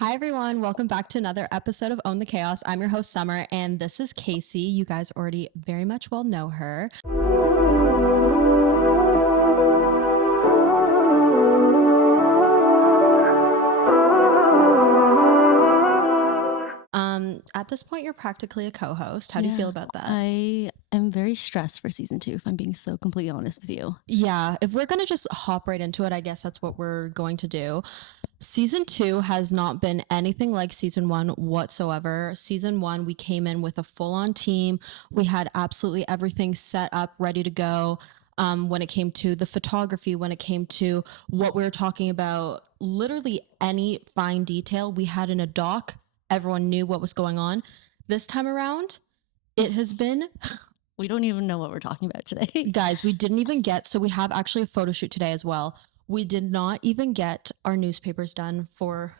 Hi, everyone. Welcome back to another episode of Own the Chaos. I'm your host, Summer, and this is Kayce. You guys already very much well know her. At this point, you're practically a co-host. How do you feel about that? I am very stressed for season 2, if I'm being so completely honest with you. Yeah, if we're going to just hop right into it, I guess that's what we're going to do. Season 2 has not been anything like season 1 whatsoever. Season 1, we came in with a full-on team. We had absolutely everything set up, ready to go. When it came to the photography, when it came to what we were talking about, literally any fine detail we had in a doc. Everyone knew what was going on. This time around, it has been... We don't even know what we're talking about today. Guys, we didn't even get... So we have actually a photo shoot today as well. We did not even get our newspapers done for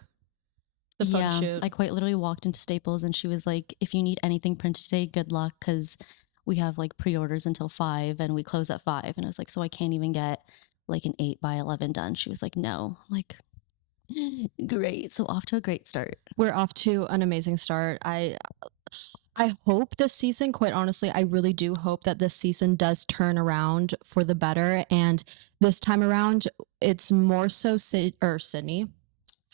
the photo shoot. I quite literally walked into Staples and she was like, if you need anything printed today, good luck, because we have like pre-orders until 5 and we close at 5. And I was like, so I can't even get like an 8x11 done. She was like, no. I'm like, great. So off to a great start. We're off to an amazing start. I hope this season, quite honestly, I really do hope that this season does turn around for the better. And this time around, it's more so Sydney.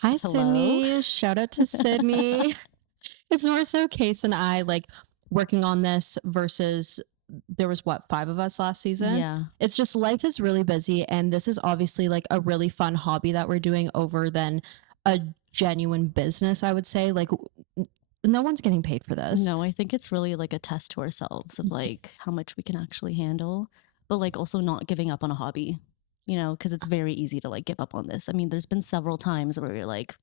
Hi, Hello. Sydney. Shout out to Sydney. It's more so Kayce and I like working on this versus there was 5 of us last season. Yeah. It's just life is really busy, and this is obviously like a really fun hobby that we're doing over than a genuine business, I would say. Like no one's getting paid for this. No, I think it's really like a test to ourselves of like how much we can actually handle, but like also not giving up on a hobby, you know, because it's very easy to like give up on this. I mean, there's been several times where you're like,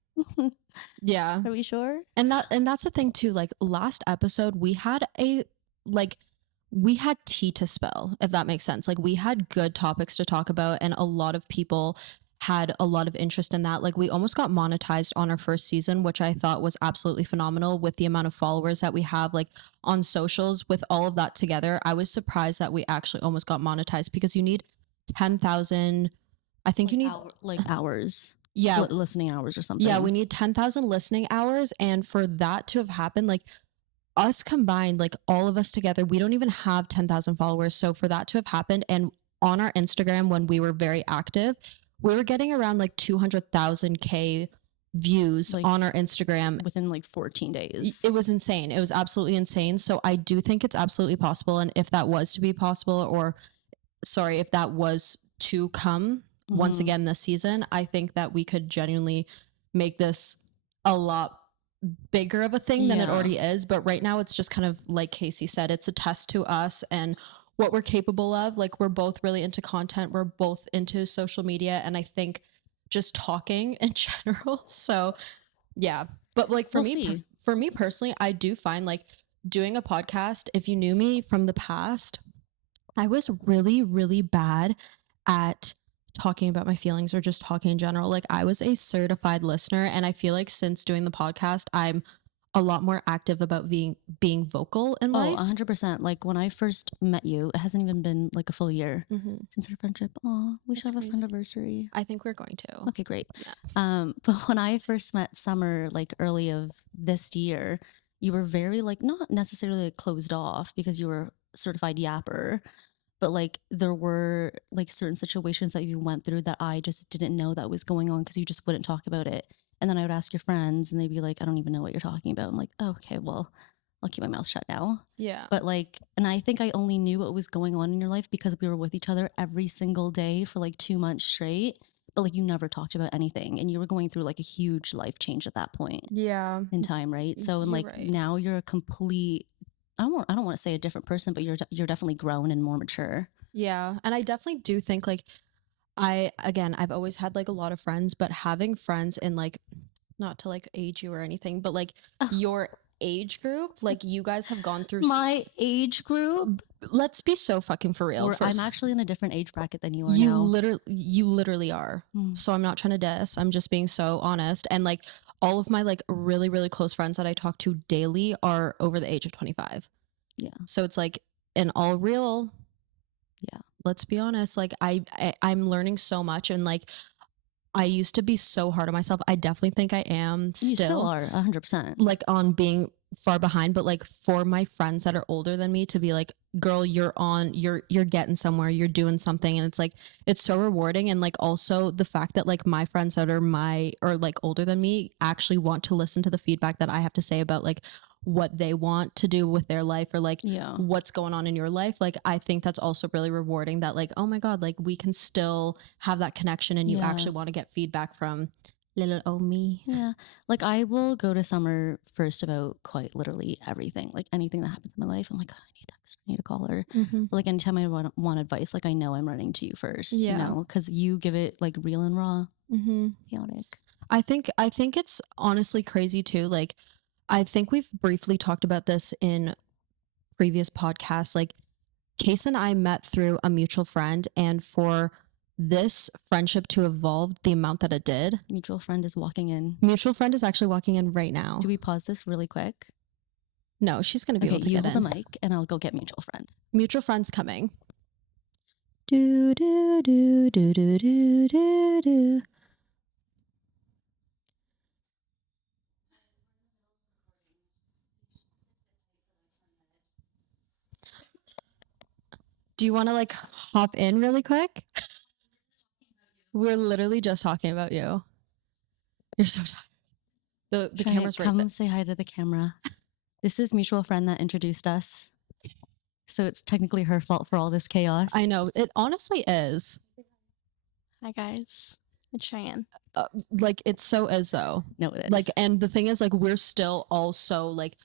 Yeah. are we sure? And that's the thing too. Like last episode, we had tea to spill, if that makes sense. Like we had good topics to talk about, and a lot of people had a lot of interest in that. Like we almost got monetized on our first season, which I thought was absolutely phenomenal with the amount of followers that we have like on socials. With all of that together, I was surprised that we actually almost got monetized, because you need 10,000. I think Like you need hours. Yeah. Listening hours or something. Yeah, we need 10,000 listening hours. And for that to have happened, like us combined, like all of us together, we don't even have 10,000 followers. So for that to have happened, and on our Instagram, when we were very active, we were getting around like 200,000 views Like, on our Instagram within like 14 days. It was insane. It was absolutely insane. So I do think it's absolutely possible. And if that was to be possible, or sorry, if that was to come once again this season, I think that we could genuinely make this a lot bigger of a thing than it already is. But right now it's just kind of like Kayce said, it's a test to us and what we're capable of. Like we're both really into content, we're both into social media, and I think just talking in general. So yeah, but like for me personally, I do find like doing a podcast, if you knew me from the past, I was really, really bad at talking about my feelings or just talking in general. Like I was a certified listener, and I feel like since doing the podcast, I'm a lot more active about being vocal in life. 100%. Like when I first met you, it hasn't even been like a full year since our friendship. Oh, we should have a friend anniversary. I think we're going to. Okay, great. Yeah. But when I first met Summer, like early of this year, you were very like not necessarily like, closed off because you were certified yapper, but like there were like certain situations that you went through that I just didn't know that was going on because you just wouldn't talk about it. And then I would ask your friends and they'd be like, I don't even know what you're talking about. I'm like, oh, okay, well, I'll keep my mouth shut now. Yeah. But like, and I think I only knew what was going on in your life because we were with each other every single day for like 2 months straight. But like you never talked about anything, and you were going through like a huge life change at that point. Yeah. In time, right? So and like now you're a complete, I don't want to say a different person, but you're definitely grown and more mature. Yeah. And I definitely do think like I've always had like a lot of friends, but having friends in like, not to like age you or anything, but like your age group, like you guys have gone through my age group. Let's be so fucking for real. I'm actually in a different age bracket than you are now. You literally are. So I'm not trying to diss. I'm just being so honest. And like all of my like really, really close friends that I talk to daily are over the age of 25. Yeah. So it's like in all real. Yeah. Let's be honest. Like I'm learning so much, and like I used to be so hard on myself. I definitely think I am You still still, are 100%. like, on being far behind, but like for my friends that are older than me to be like, girl, you're getting somewhere, you're doing something. And it's like, it's so rewarding. And like also the fact that like my friends that are my or like older than me actually want to listen to the feedback that I have to say about like what they want to do with their life or like Yeah. what's going on in your life. Like I think that's also really rewarding that like, oh my God, like we can still have that connection and you Yeah. actually want to get feedback from little old me. Yeah. Like I will go to Summer first about quite literally everything. Like anything that happens in my life, I'm like, oh, I need to text her, I need to call her. Mm-hmm. But like anytime I want advice, like I know I'm running to you first, you Yeah. know, because you give it like real and raw, Mm-hmm. chaotic. I think it's honestly crazy too. Like I think we've briefly talked about this in previous podcasts. Like Case and I met through a mutual friend, and for this friendship to evolve the amount that it did, Mutual friend is walking in. mutual friend is actually walking in right now. Do we pause this really quick? No, she's gonna be Okay, able to you get hold the in. mic and I'll go get mutual friend. Mutual friend's coming. Do do do do do do do do. Do you want to like hop in really quick? We're literally just talking about you. You're so tired. The Try it. camera's right Come there. say hi to the camera. This is mutual friend that introduced us. So it's technically her fault for all this chaos. I know. It honestly is. Hi guys, it's Cheyenne. Like it's so is though. No, it is. Like, and the thing is, like, we're still all so like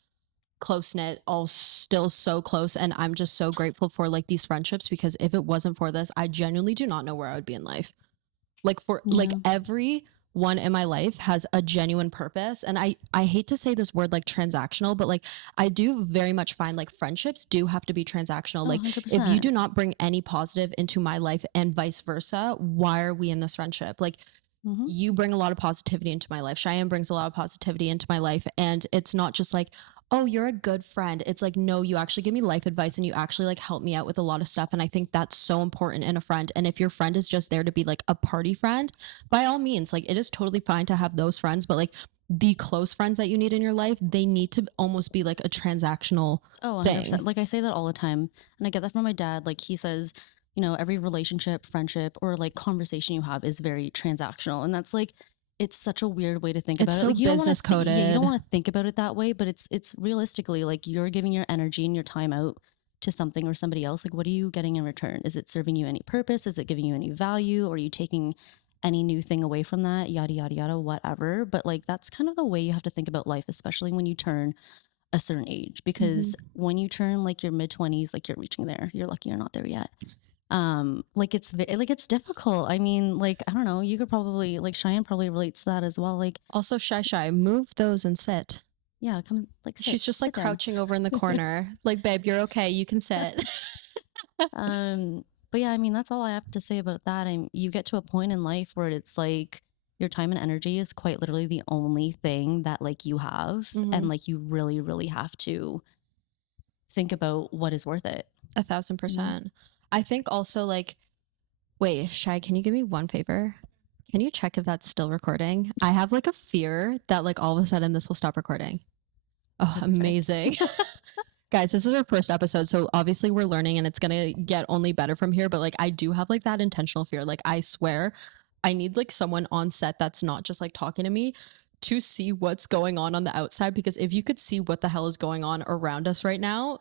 close knit, all still so close, and I'm just so grateful for like these friendships because if it wasn't for this, I genuinely do not know where I would be in life. Like for like Yeah. every one in my life has a genuine purpose, and I hate to say this word like transactional, but like I do very much find like friendships do have to be transactional. Oh, Like if you 100%. do not bring any positive into my life and vice versa, why are we in this friendship? Like Mhm. you bring a lot of positivity into my life. Cheyenne brings a lot of positivity into my life. And it's not just like, oh, you're a good friend. It's like, no, you actually give me life advice and you actually like help me out with a lot of stuff. And I think that's so important in a friend. And if your friend is just there to be like a party friend, by all means, like it is totally fine to have those friends, but like the close friends that you need in your life, they need to almost be like a transactional Oh, 100%. thing. Like I say that all the time. And I get that from my dad. Like he says, you know, every relationship, friendship, or like conversation you have is very transactional. And that's like, it's such a weird way to think It's about so it. Like you don't want business to, yeah, you coded. don't want to think about it that way, but it's realistically like you're giving your energy and your time out to something or somebody else. Like, what are you getting in return? Is it serving you any purpose? Is it giving you any value? Or are you taking any new thing away from that? Yada, yada, yada, whatever. But like, that's kind of the way you have to think about life, especially when you turn a certain age, because when you turn like your mid 20s, like you're reaching there, you're lucky you're not there yet. Like it's difficult. I mean, like I don't know, you could probably like Cheyenne probably relates to that as well. Like Also, shy, move those and sit. yeah, come like She's just like sit down. crouching over in the corner. Like, babe, you're okay. You can sit. But yeah, I mean that's all I have to say about that. You get to a point in life where it's like your time and energy is quite literally the only thing that like you have, Mhm. and like you really, really have to think about what is worth it. 1,000%. I think also like, wait, Shy, can you give me one favor? Can you check if that's still recording? I have like a fear that like all of a sudden this will stop recording. Oh, Okay. amazing. Guys, this is our first episode, so obviously we're learning and it's gonna get only better from here. But like I do have like that intentional fear. Like I swear I need like someone on set that's not just like talking to me to see what's going on the outside, because if you could see what the hell is going on around us right now,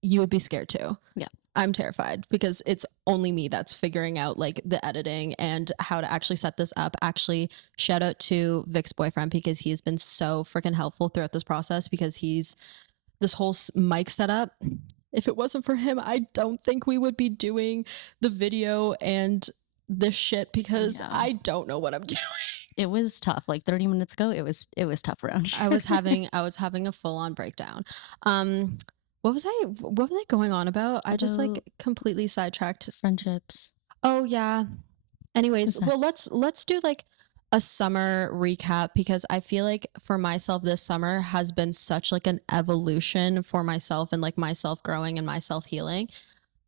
you would be scared too. Yeah. I'm terrified because it's only me that's figuring out like the editing and how to actually set this up. Actually, shout out to Vic's boyfriend because he's been so freaking helpful throughout this process, because he's this whole mic setup. If it wasn't for him, I don't think we would be doing the video and this shit, because Yeah. I don't know what I'm doing. It was tough. Like 30 minutes ago, it was tough around here. I was having a full on breakdown. What was I going on about? I just like About completely sidetracked. friendships. Oh yeah. Anyways, Is that- well let's do like a summer recap, because I feel like for myself this summer has been such like an evolution for myself and like myself growing and myself healing.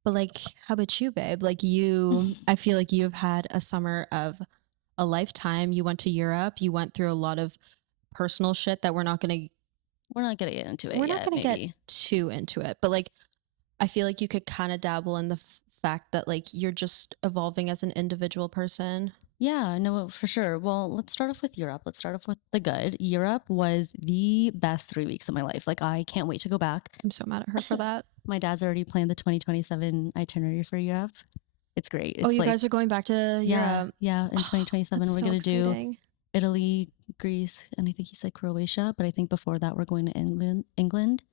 But like how about you, babe? Like you I feel like you've had a summer of a lifetime. You went to Europe. You went through a lot of personal shit that we're not gonna get into it yet, get maybe. too into it. But like, I feel like you could kind of dabble in the fact that like you're just evolving as an individual person. Yeah, no, for sure. Well, let's start off with Europe. Let's start off with the good. Europe was the best 3 weeks of my life. Like, I can't wait to go back. I'm so mad at her for that. My dad's already planned the 2027 itinerary for Europe. It's great. It's Oh, you like, guys are going back to yeah, Europe. yeah. In 2027, That's we're so going to do exciting. Italy, Greece, and I think he said Croatia. But I think before that, we're going to England.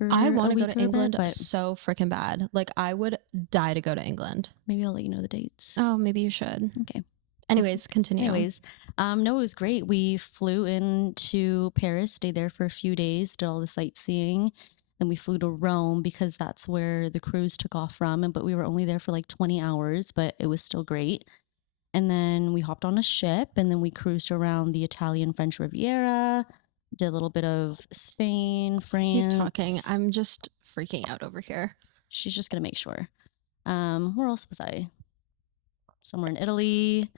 I For want a to go week to or a bit, England but so freaking bad. Like, I would die to go to England. maybe I'll let you know the dates. Oh, maybe you should. Okay. Anyways, continue. Anyways, no, it was great. We flew into Paris, stayed there for a few days, did all the sightseeing. Then we flew to Rome because that's where the cruise took off from. But we were only there for like 20 hours, but it was still great. And then we hopped on a ship and then we cruised around the Italian French Riviera, did a little bit of Spain, France. Keep talking. I'm just freaking out over here. She's just going to make sure. Where else was I? Somewhere in Italy.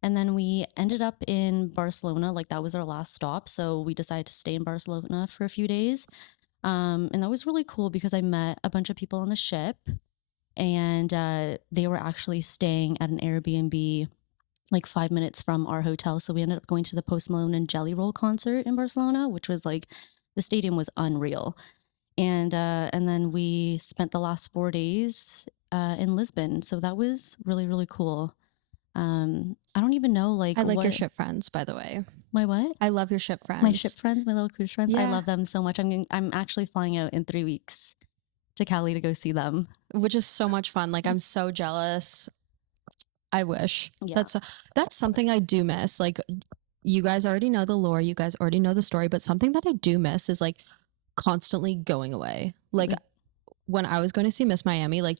And then we ended up in Barcelona. Like, that was our last stop. So we decided to stay in Barcelona for a few days. And that was really cool because I met a bunch of people on the ship and they were actually staying at an Airbnb like 5 minutes from our hotel. So we ended up going to the Post Malone and Jelly Roll concert in Barcelona, which was like, the stadium was unreal. And then we spent the last 4 days in Lisbon. So that was really, really cool. I don't even know, like, I like your what ship friends, by the way. my what? I love your ship friends. My ship friends, my little cruise friends. I Yeah. love them so much. I'm actually flying out in 3 weeks to Cali to go see them. Which is so much fun. Like, I'm so jealous. I wish. Yeah. That's something I do miss. Like, you guys already know the lore, you guys already know the story, but something that I do miss is like constantly going away. Like, when I was going to see Miss Miami, like,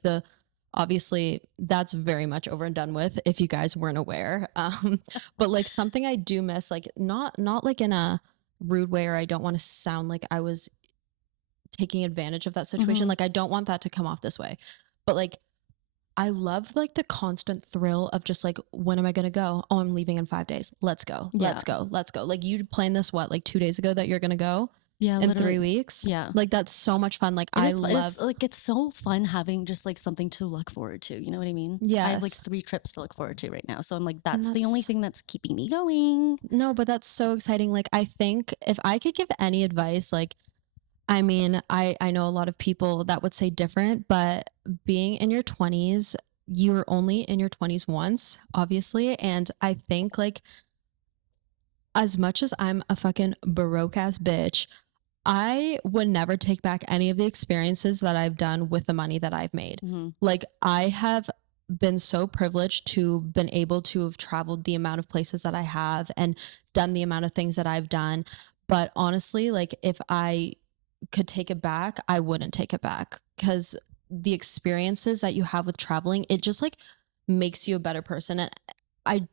obviously that's very much over and done with if you guys weren't aware. But like, something I do miss, like, not like in a rude way, or I don't want to sound like I was taking advantage of that situation. Mhm. Like, I don't want that to come off this way. But like, I love like the constant thrill of just like, when am I gonna go? Oh, I'm leaving in 5 days. Let's go. Let's Yeah. go. Let's go. Like, you planned this what, like 2 days ago that you're gonna go Yeah, in literally. 3 weeks? Yeah. Like, that's so much fun. Like, I love. It's like, it's so fun having just like something to look forward to. You know what I mean? I have like Yes. 3 trips to look forward to right now. So I'm like, And that's the only that's- thing that's keeping me going. No, but that's so exciting. Like, I think if I could give any advice, like, I mean, I know a lot of people that would say different, but being in your 20s, you're only in your 20s once, obviously. And I think like, as much as I'm a fucking baroque ass bitch, I would never take back any of the experiences that I've done with the money that I've made. Mhm. Like, I have been so privileged to been able to have traveled the amount of places that I have and done the amount of things that I've done. But honestly, like, if I could take it back, I wouldn't take it back, because the experiences that you have with traveling, it just like makes you a better person. And I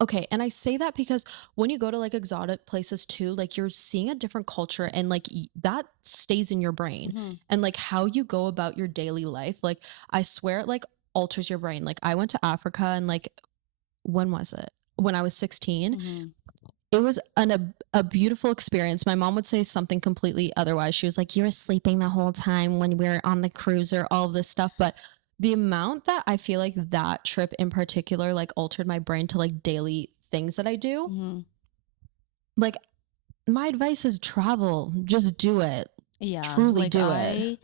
okay, and I say that because when you go to like exotic places too, like, you're seeing a different culture, and like, that stays in your brain. Mhm. And like, how you go about your daily life, like, I swear it like alters your brain. Like, I went to Africa, and like, when was it? When I was 16. Mhm. It was a beautiful experience. My mom would say something completely otherwise. She was like, "You were sleeping the whole time when we were on the cruiser," all of this stuff. But the amount that I feel like that trip in particular like altered my brain to like daily things that I do. Mhm. Like, my advice is travel. Just do it. Yeah. Truly like do it.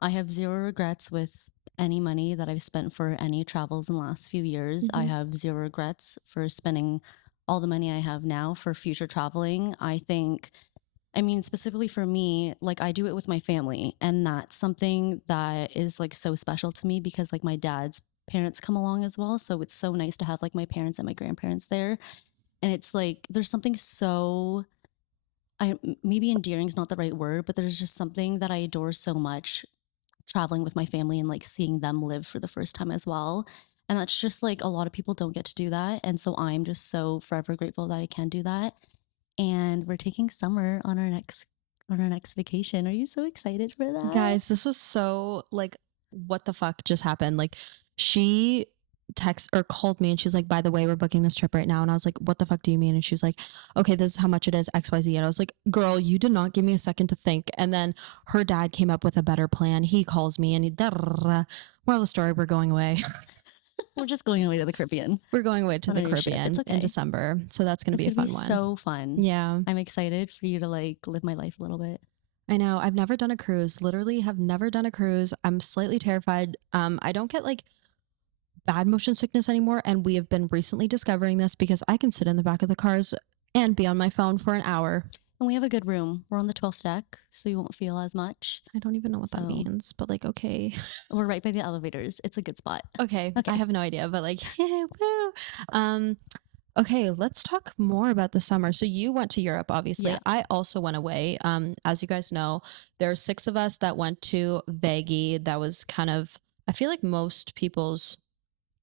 I have zero regrets with any money that I've spent for any travels in the last few years. I Mhm. have zero regrets for spending all the money I have now for future traveling. I think, I mean, specifically for me, like, I do it with my family, and that's something that is like so special to me because like my dad's parents come along as well. So it's so nice to have like my parents and my grandparents there. And it's like, there's something so, maybe endearing is not the right word, but there's just something that I adore so much traveling with my family and like seeing them live for the first time as well. And that's just like, a lot of people don't get to do that. And so I'm just so forever grateful that I can do that. And we're taking summer on our next vacation. Are you so excited for that? Guys, this was so like, what the fuck just happened? Like, she text or called me and she's like, by the way, we're booking this trip right now. And I was like, what the fuck do you mean? And she was like, okay, this is how much it is, XYZ. And I was like, girl, you did not give me a second to think. And then her dad came up with a better plan. He calls me and moral of the story, we're going away. We're just going away to the Caribbean. We're going away to On the a new ship. Caribbean It's okay. in December. So that's going to It's be a gonna fun be one. so fun. Yeah. I'm excited for you to like live my life a little bit. I know. I've never done a cruise. Literally have never done a cruise. I'm slightly terrified. I don't get like bad motion sickness anymore. And we have been recently discovering this because I can sit in the back of the cars and be on my phone for an hour. And we have a good room. We're on the 12th deck, so you won't feel as much. I don't even know what that So- means, but like, okay. We're right by the elevators. It's a good spot. Okay. Okay. I have no idea, but like, woo. Okay, let's talk more about the summer. So you went to Europe, obviously. Yeah. I also went away. As you guys know, there are 6 of us that went to Vegas. That was kind of, I feel like most people's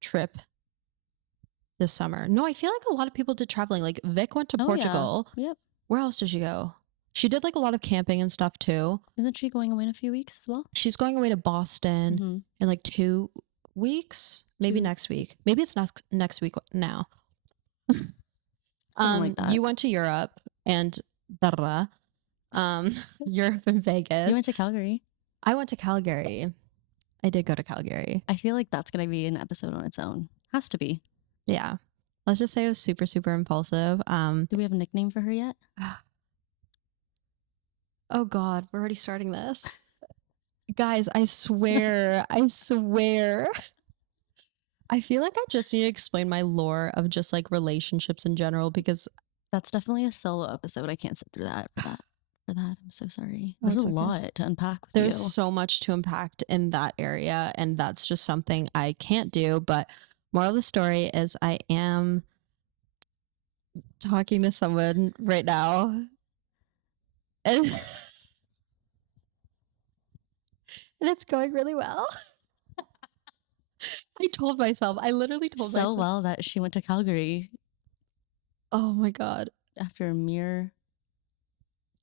trip this summer. No, I feel like a lot of people did traveling. Like Vic went to Oh, yeah. Portugal. Yep. Where else did she go? She did like a lot of camping and stuff too. Isn't she going away in a few weeks as well? She's going away to Boston Mhm. in like 2 weeks, maybe 2 next week. Maybe it's next week now. Something like that. You went to Europe and Europe and Vegas. You went to Calgary. I went to Calgary. I did go to Calgary. I feel like that's going to be an episode on its own. Has to be. Yeah. Let's just say it was super, super impulsive. Do we have a nickname for her yet? Oh God, we're already starting this. Guys, I swear, I swear. I feel like I just need to explain my lore of just like relationships in general because That's definitely a solo episode. I can't sit through that for that. I'm so sorry. Oh, There's it's a okay. lot to unpack with there's you. so much to impact in that area. And that's just something I can't do. But moral of the story is I am talking to someone right now. And, and it's going really well. I told myself, I literally told So myself. well that she went to Calgary Oh my God. after a mere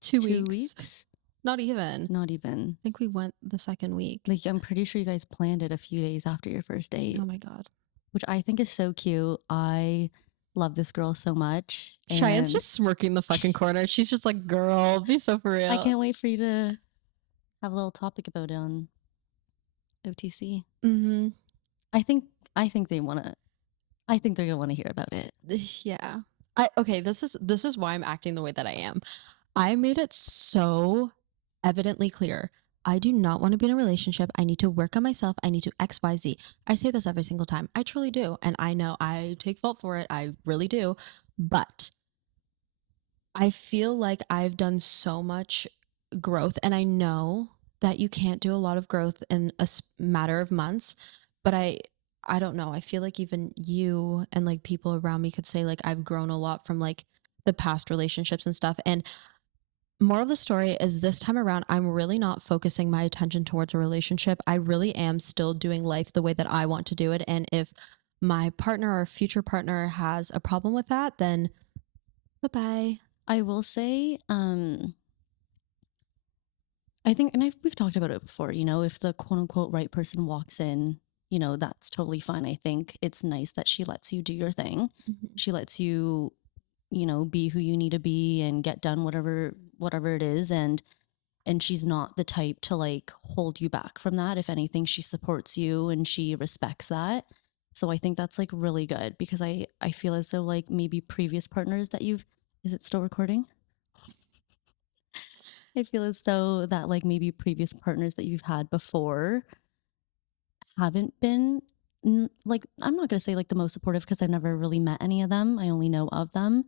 2 2 weeks. weeks. Not even. Not even. I think we went the second week. Like, I'm pretty sure you guys planned it a few days after your first date, Oh my God. which I think is so cute. I love this girl so much. Cheyenne's and just smirking in the fucking corner. She's just like, girl, be so for real. I can't wait for you to have a little topic about it on OTC. Mm-hmm. I think they want to. I think they're gonna want to hear about it. Yeah. Okay, this is why I'm acting the way that I am. I made it so evidently clear. I do not want to be in a relationship. I need to work on myself. I need to XYZ. I say this every single time. I truly do. And I know I take fault for it. I really do. But I feel like I've done so much growth. And I know that you can't do a lot of growth in a matter of months. But I don't know. I feel like even you and like people around me could say like I've grown a lot from like the past relationships and stuff. And moral of the story is this time around, I'm really not focusing my attention towards a relationship. I really am still doing life the way that I want to do it. And if my partner or future partner has a problem with that, then bye-bye. I will say, I think, and we've talked about it before. You know, if the quote unquote right person walks in, you know, that's totally fine. I think it's nice that she lets you do your thing. She lets you, you know, be who you need to be and get done whatever it is. And she's not the type to like hold you back from that. If anything, she supports you and she respects that. So I think that's like really good because I feel as though like maybe previous partners that is it still recording? I feel as though that like maybe previous partners that you've had before haven't been like, I'm not going to say like the most supportive because I've never really met any of them. I only know of them.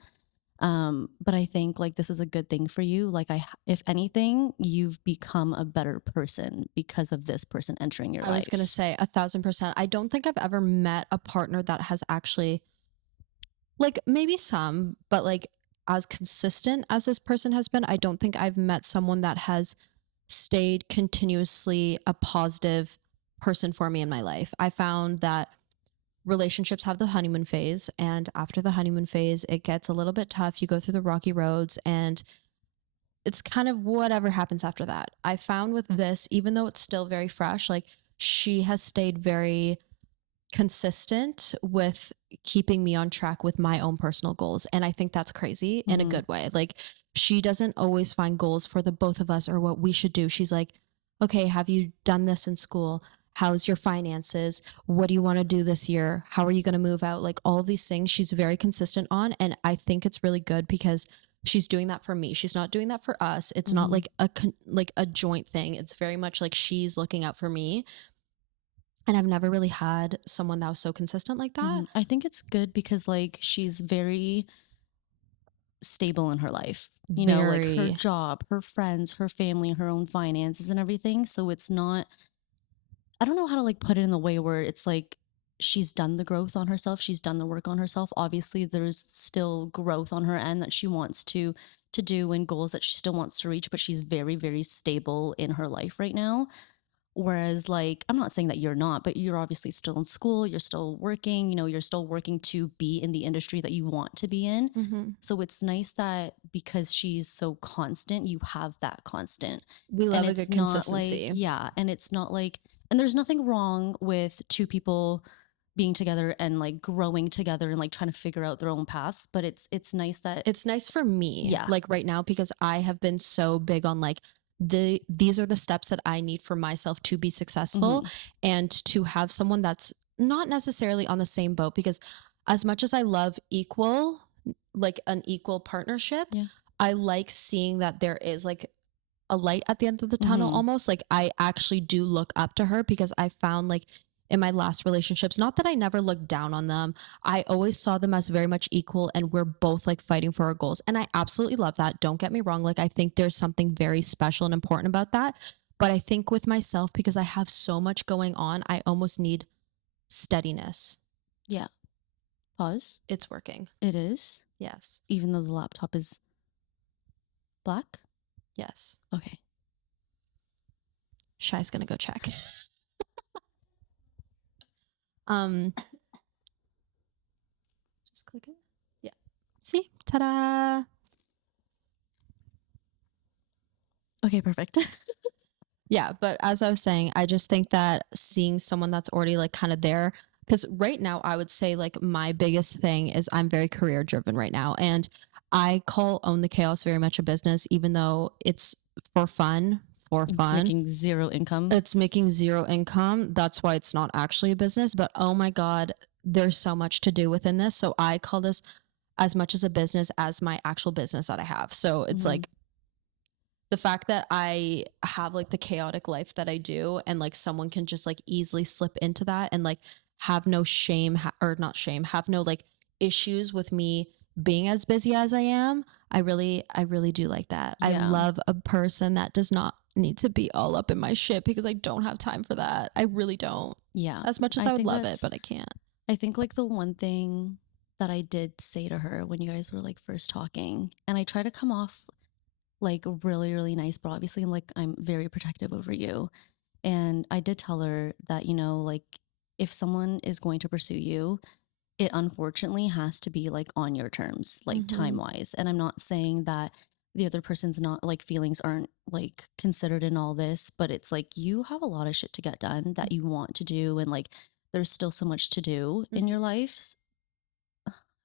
But I think like this is a good thing for you. Like if anything, you've become a better person because of this person entering your life. I was going to say 1,000%. I don't think I've ever met a partner that has actually, like maybe some, but like as consistent as this person has been, I don't think I've met someone that has stayed continuously a positive person for me in my life. I found that relationships have the honeymoon phase, and after the honeymoon phase, it gets a little bit tough. You go through the rocky roads, and it's kind of whatever happens after that. I found with this, even though it's still very fresh, like she has stayed very consistent with keeping me on track with my own personal goals. And I think that's crazy in a Mhm. good way. Like, she doesn't always find goals for the both of us or what we should do. She's like, okay, have you done this in school? How's your finances? What do you want to do this year? How are you going to move out? Like, all of these things she's very consistent on. And I think it's really good because she's doing that for me. She's not doing that for us. It's not Mhm. like like a joint thing. It's very much like she's looking out for me. And I've never really had someone that was so consistent like that. I think it's good because like she's very stable in her life. You know, like her Very. job, her friends, her family, her own finances and everything. So it's not, I don't know how to like put it in the way where it's like she's done the growth on herself, she's done the work on herself. Obviously, there's still growth on her end that she wants to do and goals that she still wants to reach, but she's very very stable in her life right now. Whereas, like, I'm not saying that you're not, but you're obviously still in school, you're still working, you know, you're still working to be in the industry that you want to be in. Mm-hmm. So it's nice that because she's so constant, you have that constant. We And love a it's good not like, consistency. yeah, and it's not like, and there's nothing wrong with two people being together and like growing together and like trying to figure out their own paths, but it's nice that, It's nice for me, yeah. like right now, because I have been so big on like these are the steps that I need for myself to be successful Mhm. and to have someone that's not necessarily on the same boat. Because as much as I love equal, like an equal partnership, Yeah. I like seeing that there is like a light at the end of the tunnel Mhm. almost. Like, I actually do look up to her because I found like in my last relationships, not that I never looked down on them, I always saw them as very much equal and we're both like fighting for our goals. And I absolutely love that. Don't get me wrong. Like, I think there's something very special and important about that. But I think with myself, because I have so much going on, I almost need steadiness. Yeah. Pause. It's working. It is, Yes. even though the laptop is black. Yes. Okay. Shy's gonna go check. um just click it. Yeah. See? Ta-da. Okay, perfect. Yeah, but as I was saying, I just think that seeing someone that's already like kind of there, because right now I would say like my biggest thing is I'm very career driven right now. And I call Own the Chaos very much a business, even though it's for fun, for It's fun. making zero income. It's making zero income. That's why it's not actually a business. But oh my God, there's so much to do within this. So I call this as much as a business as my actual business that I have. So it's Mhm. like the fact that I have like the chaotic life that I do, and like someone can just like easily slip into that and like have no shame or not shame, have no like issues with me being as busy as I am. I really do like that. I Yeah. love a person that does not need to be all up in my shit because I don't have time for that. I really don't. Yeah. As much as I I would think love it, that's, but I can't. I think like the one thing that I did say to her when you guys were like first talking, and I try to come off like really, really nice, but obviously like I'm very protective over you. And I did tell her that, you know, like if someone is going to pursue you, it unfortunately has to be like on your terms, like time Mhm. wise. And I'm not saying that the other person's not like feelings aren't like considered in all this, but it's like you have a lot of shit to get done that you want to do. And like there's still so much to do in your life.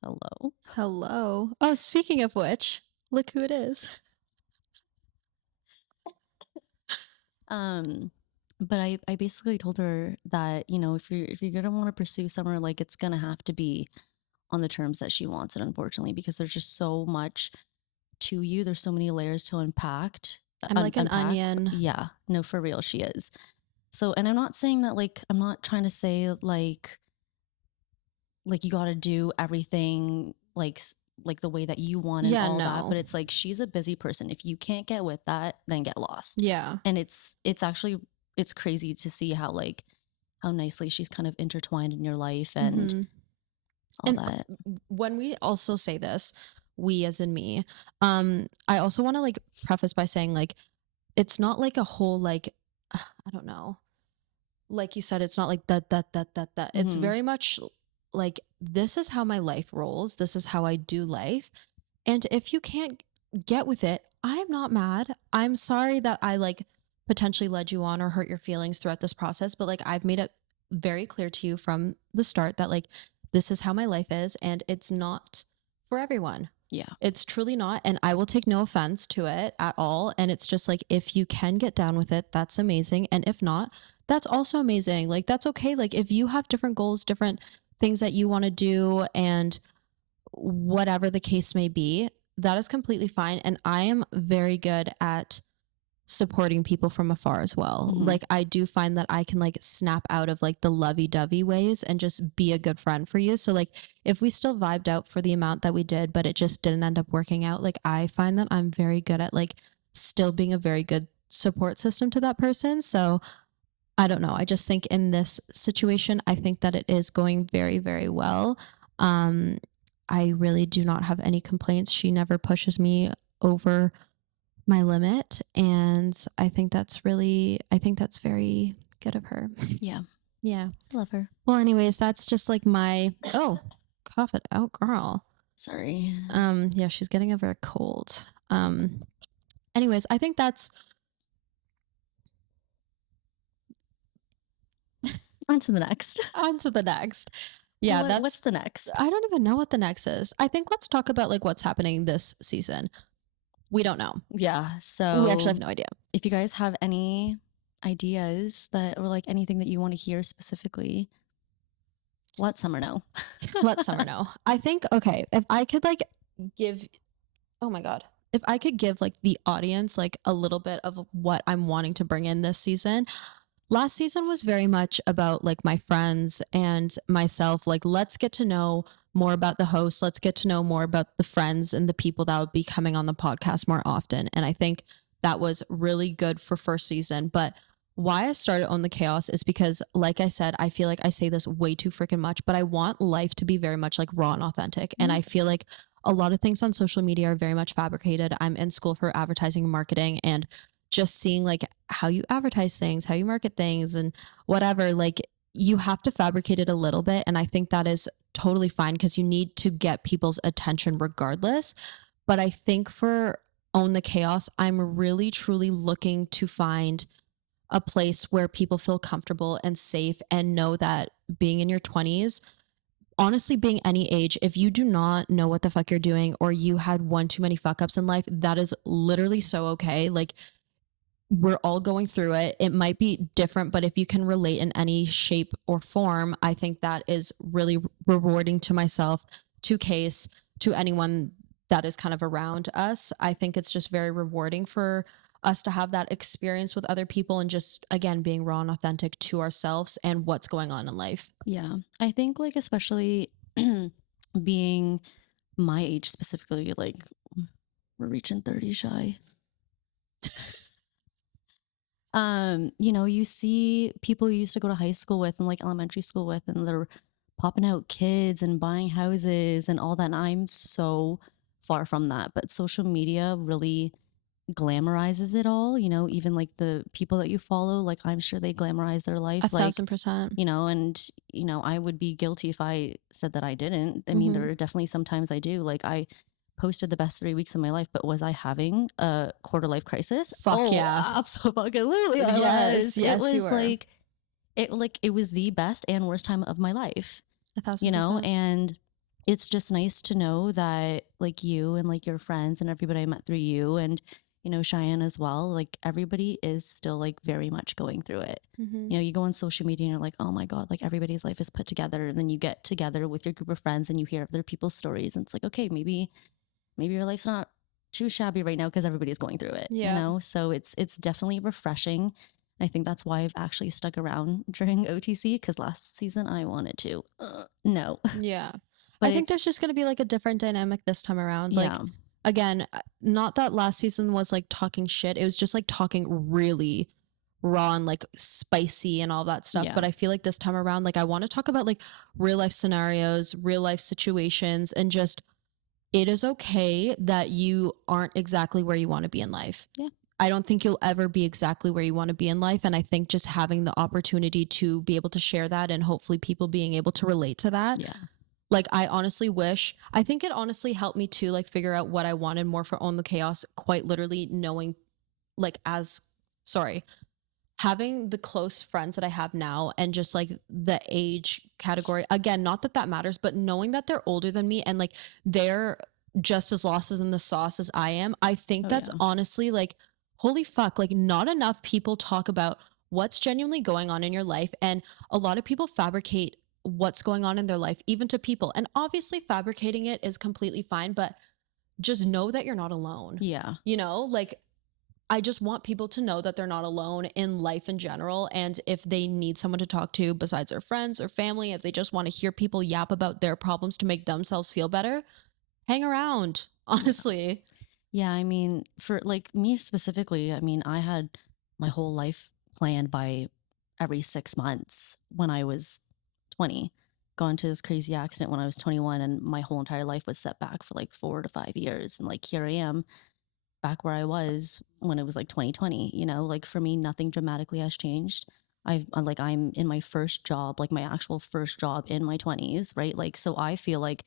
Hello. Hello. Oh, speaking of which, look who it is. Um, but I basically told her that, you know, if you're gonna want to pursue somewhere, like it's gonna have to be on the terms that she wants it, unfortunately, because there's just so much to you. There's so many layers to I'm like an unpack. onion. Yeah, no, for real, she is. So, and I'm not saying that like I'm not trying to say like you got to do everything like the way that you want and Yeah, all that, but no. it's like she's a busy person. If you can't get with that, then get lost. Yeah. And it's actually it's crazy to see how like how nicely she's kind of intertwined in your life and Mhm. all And that. when we also say this, we as in me, I also want to like preface by saying like it's not like a whole like I don't know. Like you said, it's not like that. It's Hmm. very much like this is how my life rolls. This is how I do life. And if you can't get with it, I'm not mad. I'm sorry that I like potentially led you on or hurt your feelings throughout this process, but like I've made it very clear to you from the start that like this is how my life is and it's not for everyone. Yeah. It's truly not. And I will take no offense to it at all. And it's just like, if you can get down with it, that's amazing. And if not, that's also amazing. Like, that's okay. Like, if you have different goals, different things that you want to do, and whatever the case may be, that is completely fine. And I am very good at supporting people from afar as well. Mhm. Like I do find that I can like snap out of like the lovey-dovey ways and just be a good friend for you. So like if we still vibed out for the amount that we did, but it just didn't end up working out, like I find that I'm very good at like still being a very good support system to that person. So I don't know. I just think in this situation, I think that it is going very, very well. Um, I really do not have any complaints. She never pushes me over my limit. And I think that's very good of her. Yeah. Yeah. Love her. Well, anyways, that's just like oh, cough it out, girl. Sorry. Yeah, she's getting over a cold. Anyways, I think that's On to the next. on to the next. Yeah, What's the next? I don't even know what the next is. I think let's talk about like what's happening this season. We don't know. Yeah. So We actually have no idea. if you guys have any ideas that or like anything that you want to hear specifically, let Summer know. Let Summer know. I think, okay, if I could like give, oh my God, if I could give like the audience like a little bit of what I'm wanting to bring in this season. Last season was very much about like my friends and myself. Like, let's get to know more about the host. Let's get to know more about the friends and the people that will be coming on the podcast more often. And I think that was really good for first season. But why I started On the Chaos is because, like I said, I feel like I say this way too freaking much, but I want life to be very much like raw and authentic. And I feel like a lot of things on social media are very much fabricated. I'm in school for advertising and marketing, and just seeing like how you advertise things, how you market things, and whatever, like you have to fabricate it a little bit. And I think that is totally fine because you need to get people's attention regardless. But I think for Own the Chaos, I'm really truly looking to find a place where people feel comfortable and safe and know that being in your 20s, honestly, being any age, if you do not know what the fuck you're doing or you had one too many fuck ups in life, that is literally so okay. Like, we're all going through it. It might be different, but if you can relate in any shape or form, I think that is really rewarding to myself, to Kayce, to anyone that is kind of around us. I think it's just very rewarding for us to have that experience with other people and just, again, being raw and authentic to ourselves and what's going on in life. Yeah. I think like especially being my age specifically, like we're reaching 30 shy. You know, you see people you used to go to high school with and like elementary school with, and they're popping out kids and buying houses and all that. And I'm so far from that. But social media really glamorizes it all, you know, even like the people that you follow, like I'm sure they glamorize their life. 1,000%. You know, and you know, I would be guilty if I said that I didn't. I mean, there are definitely sometimes I do. Like I posted the best 3 weeks of my life, but was I having a quarter life crisis? Fuck yeah. Absolutely. Yes, It yes, was you were. like it was the best and worst time of my life, 1,000%. you know, and it's just nice to know that like you and like your friends and everybody I met through you and you know Cheyenne as well, like everybody is still like very much going through it. You know, you go on social media and you're like, oh my God, like everybody's life is put together, and then you get together with your group of friends and you hear other people's stories and it's like, okay, maybe your life's not too shabby right now because everybody's going through it. Yeah. You know, so it's definitely refreshing. I think that's why I've actually stuck around during OTC, because last season I wanted to. No. Yeah. But I think there's it's- just going to be like a different dynamic this time around. Like, Yeah. again, not that last season was like talking shit. It was just like talking really raw and like spicy and all that stuff. Yeah. But I feel like this time around, like I want to talk about like real life scenarios, real life situations, and just it is okay that you aren't exactly where you want to be in life. Yeah. I don't think you'll ever be exactly where you want to be in life. And I think just having the opportunity to be able to share that and hopefully people being able to relate to that. Yeah. Like, I honestly wish, I think it honestly helped me to like figure out what I wanted more for Own the Chaos, quite literally knowing like sorry, having the close friends that I have now and just like the age category, again, not that that matters, but knowing that they're older than me and like they're just as lost as in the sauce as I am, I think Oh, that's yeah. honestly like, holy fuck, like not enough people talk about what's genuinely going on in your life. And a lot of people fabricate what's going on in their life, even to people. And obviously, fabricating it is completely fine, but just know that you're not alone. Yeah. You know, like I just want people to know that they're not alone in life in general. And if they need someone to talk to besides their friends or family, if they just want to hear people yap about their problems to make themselves feel better, hang around, honestly. Yeah, I mean, for like me specifically, I mean, I had my whole life planned by every 6 months when I was 20. Got into this crazy accident when I was 21, and my whole entire life was set back for like 4 to 5 years. And like here I am back where I was when it was like 2020, you know, like for me, nothing dramatically has changed. I'm in my first job, like my actual first job in my 20s, right? Like, so I feel like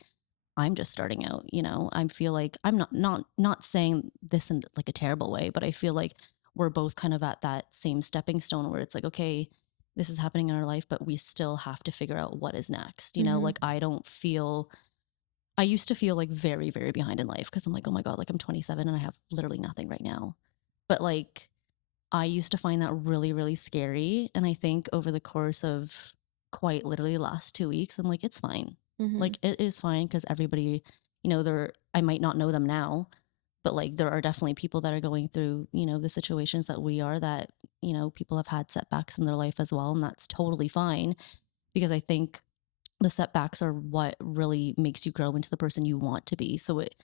I'm just starting out, you know. I feel like I'm not saying this in like a terrible way, but I feel like we're both kind of at that same stepping stone where it's like, okay, this is happening in our life, but we still have to figure out what is next. You know, Mhm. like I used to feel like very, very behind in life because I'm like, oh my God, like I'm 27 and I have literally nothing right now. But like I used to find that really, really scary. And I think over the course of quite literally the last 2 weeks, I'm like, it's fine. Mhm. Like it is fine because everybody, you know, I might not know them now, but like there are definitely people that are going through, you know, the situations that we are that, you know, people have had setbacks in their life as well. And that's totally fine because I think the setbacks are what really makes you grow into the person you want to be. So it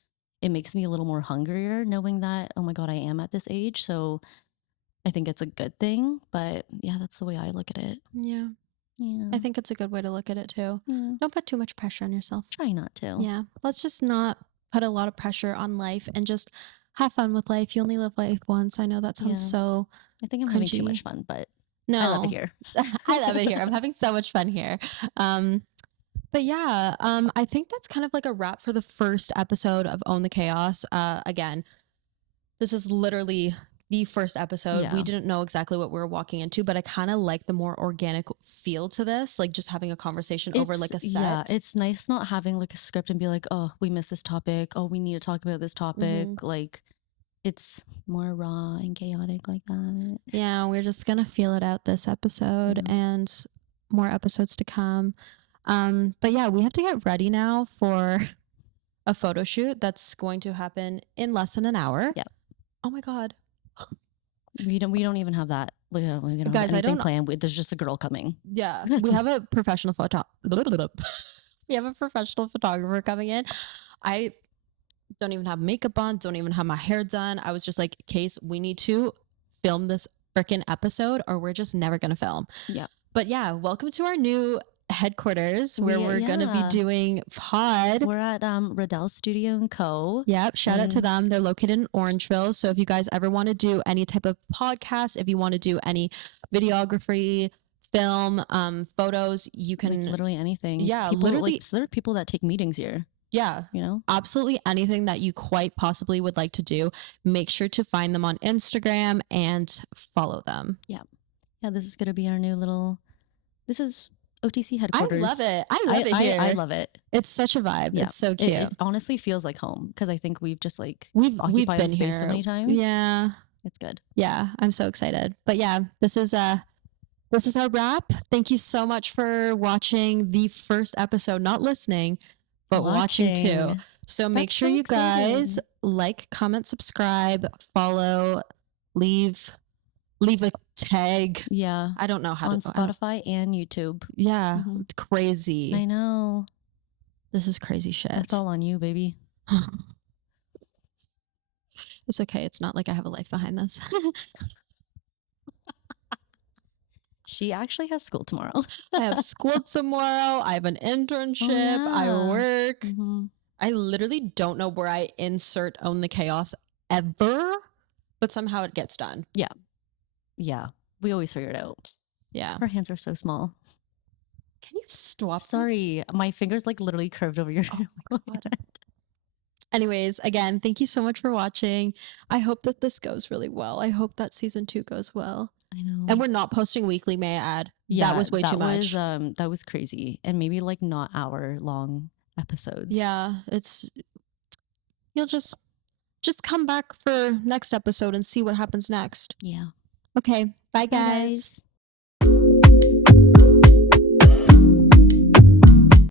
makes me a little more hungrier knowing that, oh my God, I am at this age. So I think it's a good thing, but yeah, that's the way I look at it. Yeah. Yeah. I think it's a good way to look at it too. Yeah. Don't put too much pressure on yourself. Try not to. Yeah. Let's just not put a lot of pressure on life and just have fun with life. You only live life once. I know that sounds Yeah. so I think I'm having too much cringy. fun, but I love it No, here. I love it here. I'm having so much fun here. Um, but yeah, I think that's kind of like a wrap for the first episode of Own the Chaos. Again, this is literally the first episode. We Yeah. didn't know exactly what we were walking into, but I kind of like the more organic feel to this, like just having a conversation over like a Yeah, set. it's nice not having like a script and be like, oh, we missed this topic. Oh, we need to talk about this topic. Hmm. Like it's more raw and chaotic like that. Yeah, we're just gonna feel it out this episode Yeah. and more episodes to come. But yeah, we have to get ready now for a photo shoot that's going to happen in less than an hour. Yeah. Oh my God. We don't even have that. We don't have Guys, I anything don't planned. There's just a girl coming. Yeah, we have a professional photo. We have a professional photographer coming in. I don't even have makeup on, don't even have my hair done. I was just like, Kayce, we need to film this freaking episode or we're just never gonna film. Yeah. But yeah, welcome to our new headquarters where we're gonna be Yeah. doing pod. We're at Riddell Studio and Co. Yep. Shout out to And- them. They're located in Orangeville. So if you guys ever want to do any type of podcast, if you want to do any videography, film, photos, you Like can literally anything. Yeah, people, literally- Like, so there are people that take meetings here. yeah, You know. absolutely anything that you quite possibly would like to do. Make sure to find them on Instagram and follow them. Yeah, this is gonna be our new little. This is OTC headquarters. I love it. I love it here. I love it. It's such a vibe. Yeah. It's so cute. It honestly feels like home because I think we've just like we've occupied been space here so many times. Yeah. It's good. Yeah, I'm so excited. But yeah, this is our wrap. Thank you so much for watching the first episode, not listening, but watching too. So make That's sure so you guys exciting. like, comment, subscribe, follow, leave a tag. Yeah. I don't know how On to Spotify and YouTube. Yeah, Mhm. it's crazy. I know. This is crazy shit. It's all on you, baby. It's okay. It's not like I have a life behind this. She actually has school tomorrow. I have school tomorrow. I have an internship. I yeah. work. Mhm. I literally don't know where I insert Own the Chaos ever, but somehow it gets done. Yeah. We always figure it out. Yeah. Her hands are so small. Can you stop? Sorry. My fingers like literally curved over your Oh my God. Anyways, again, thank you so much for watching. I hope that this goes really well. I hope that season 2 goes well. I know. And we're not posting weekly, may I add. That was way too much. That was crazy. And maybe like not hour long episodes. Yeah, you'll just come back for next episode and see what happens next. Yeah. Okay, bye Bye, guys. guys.